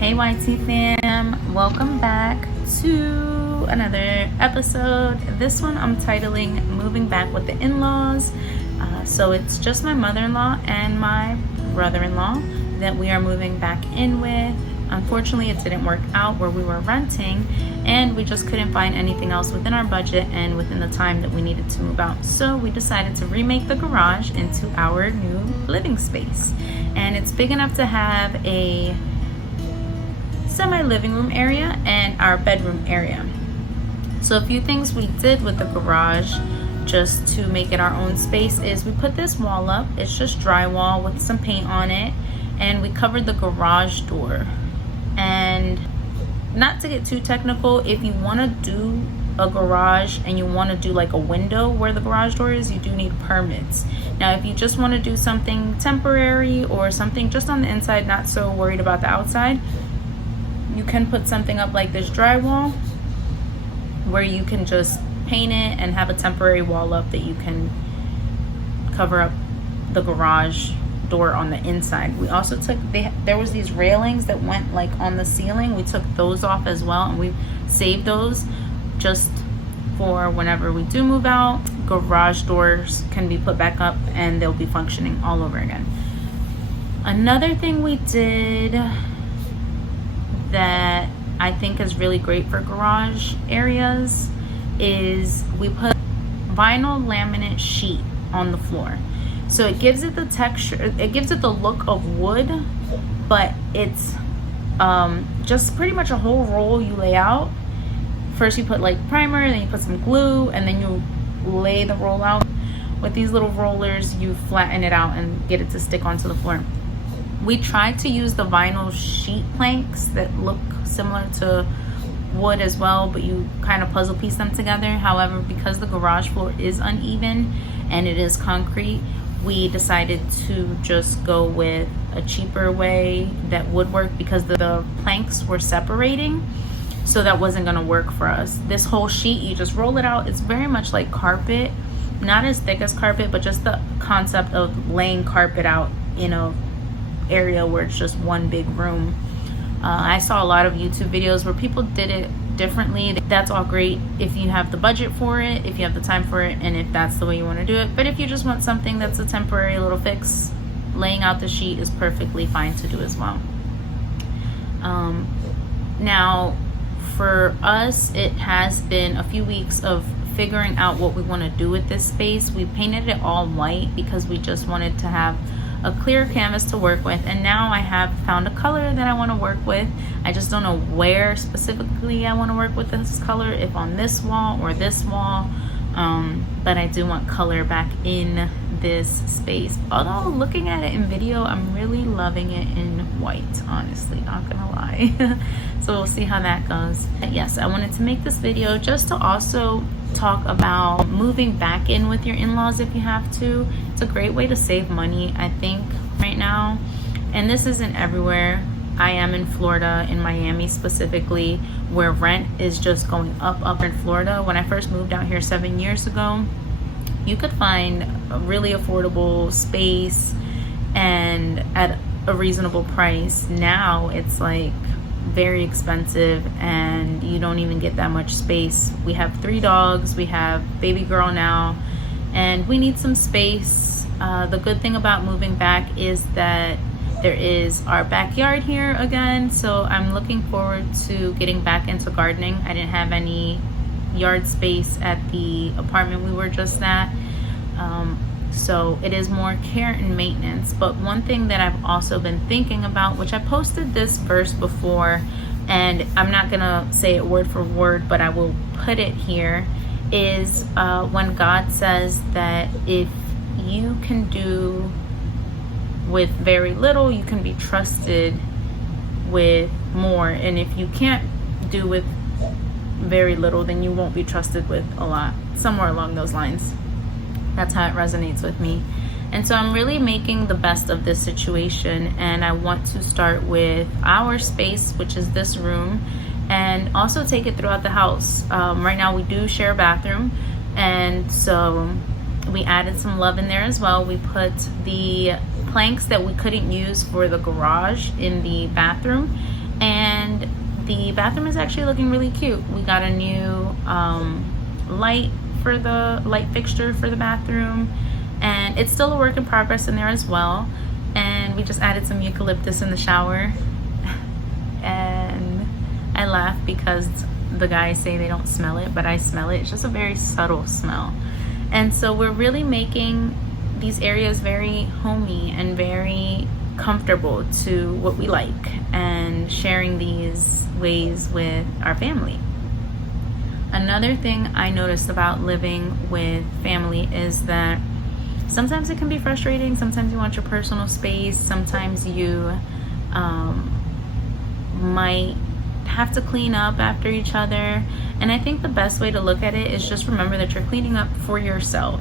Hey YT fam, welcome back to another episode. This one I'm titling Moving Back with the In-Laws. So it's just my mother-in-law and my brother-in-law that we are moving back in with. Unfortunately, it didn't work out where we were renting, and we just couldn't find anything else within our budget and within the time that we needed to move out. So we decided to remake the garage into our new living space. And it's big enough to have a semi-living room area and our bedroom area. So a few things we did with the garage just to make it our own space is we put this wall up. It's just drywall with some paint on it, and we covered the garage door. And not to get too technical, if you want to do a garage and you want to do like a window where the garage door is, you do need permits. Now if you just want to do something temporary or something just on the inside, not so worried about the outside, you can put something up like this drywall where you can just paint it and have a temporary wall up that you can cover up the garage door on the inside. We also took, there was these railings that went like on the ceiling. We took those off as well, and we saved those just for whenever we do move out. Garage doors can be put back up and they'll be functioning all over again. Another thing we did that I think is really great for garage areas is we put vinyl laminate sheet on the floor. So it gives it the texture, it gives it the look of wood, but it's just pretty much a whole roll you lay out. First you put like primer, then you put some glue, and then you lay the roll out. With these little rollers, you flatten it out and get it to stick onto the floor. We tried to use the vinyl sheet planks that look similar to wood as well, but you kind of puzzle piece them together. However, because the garage floor is uneven and it is concrete, we decided to just go with a cheaper way that would work because the planks were separating, so that wasn't going to work for us. This whole sheet, you just roll it out. It's very much like carpet, not as thick as carpet, but just the concept of laying carpet out in a area where it's just one big room. I saw a lot of YouTube videos where people did it differently. That's all great if you have the budget for it, if you have the time for it, and if that's the way you want to do it. But if you just want something that's a temporary little fix, laying out the sheet is perfectly fine to do as well. Now for us, it has been a few weeks of figuring out what we want to do with this space. We painted it all white because we just wanted to have a clear canvas to work with, and now I have found a color that I want to work with. I just don't know where specifically I want to work with this color, if on this wall or this wall, but I do want color back in this space. Although looking at it in video, I'm really loving it in white, honestly, not gonna lie. So we'll see how that goes. But yes, I wanted to make this video just to also talk about moving back in with your in-laws if you have to. It's a great way to save money, I think, right now. And this isn't everywhere. I am in Florida, in Miami specifically, where rent is just going up in Florida. When I first moved out here 7 years ago, you could find a really affordable space and at a reasonable price. Now it's like very expensive, and you don't even get that much space. We have 3 dogs, we have baby girl now, and we need some space. The good thing about moving back is that there is our backyard here again, so I'm looking forward to getting back into gardening. I didn't have any yard space at the apartment we were just at, so it is more care and maintenance. But one thing that I've also been thinking about, which I posted this verse before, and I'm not gonna say it word for word, but I will put it here, is when God says that if you can do with very little, you can be trusted with more, and if you can't do with very little, then you won't be trusted with a lot. Somewhere along those lines. That's how it resonates with me. And so I'm really making the best of this situation, and I want to start with our space, which is this room, and also take it throughout the house. Right now we do share a bathroom, and so we added some love in there as well. We put the planks that we couldn't use for the garage in the bathroom, And the bathroom is actually looking really cute. We got a new light fixture for the bathroom, and it's still a work in progress in there as well. And we just added some eucalyptus in the shower. And I laugh because the guys say they don't smell it, but I smell it. It's just a very subtle smell. And so we're really making these areas very homey and very comfortable to what we like, and sharing these ways with our family. Another thing I noticed about living with family is that sometimes it can be frustrating. Sometimes you want your personal space. Sometimes you might have to clean up after each other. And I think the best way to look at it is just remember that you're cleaning up for yourself.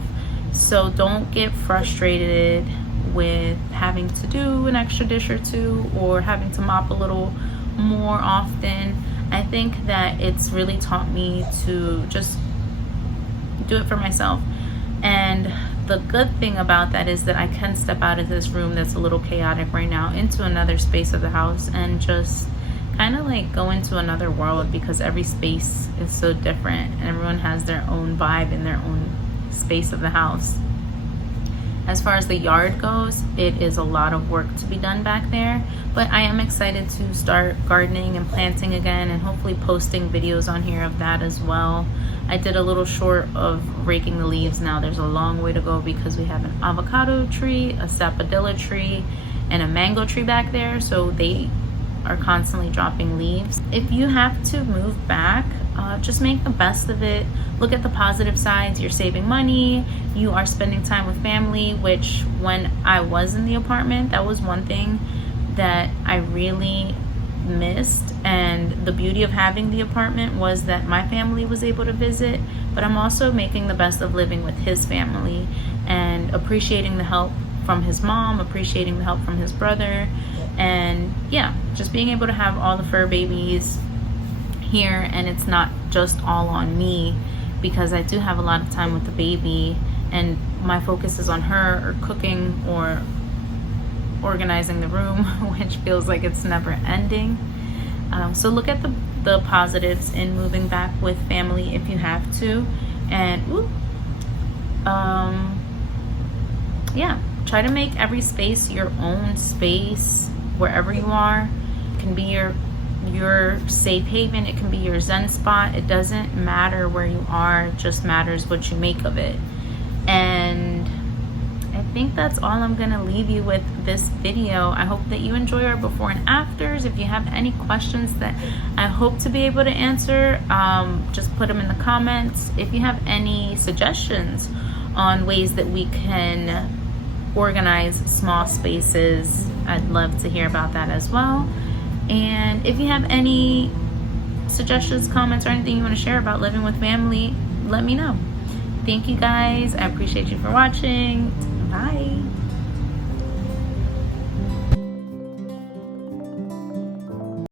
So don't get frustrated with having to do an extra dish or two, or having to mop a little more often. I think that it's really taught me to just do it for myself. And the good thing about that is that I can step out of this room that's a little chaotic right now into another space of the house and just kind of like go into another world, because every space is so different and everyone has their own vibe in their own space of the house. As far as the yard goes, it is a lot of work to be done back there, but I am excited to start gardening and planting again, and hopefully posting videos on here of that as well. I did a little short of raking the leaves. Now there's a long way to go because we have an avocado tree, a sapodilla tree, and a mango tree back there, so they are constantly dropping leaves. If you have to move back, just make the best of it. Look at the positive sides. You're saving money, you are spending time with family, which when I was in the apartment, that was one thing that I really missed. And the beauty of having the apartment was that my family was able to visit, but I'm also making the best of living with his family and appreciating the help from his mom, appreciating the help from his brother, and yeah, just being able to have all the fur babies here, and it's not just all on me, because I do have a lot of time with the baby and my focus is on her, or cooking, or organizing the room, which feels like it's never ending. So look at the positives in moving back with family if you have to, and yeah, try to make every space your own space wherever you are. It can be your safe haven, it can be your zen spot. It doesn't matter where you are, it just matters what you make of it. And I think that's all I'm gonna leave you with this video. I hope that you enjoy our before and afters. If you have any questions that I hope to be able to answer, just put them in the comments. If you have any suggestions on ways that we can organize small spaces, I'd love to hear about that as well. And if you have any suggestions, comments, or anything you want to share about living with family, let me know. Thank you guys. I appreciate you for watching. Bye.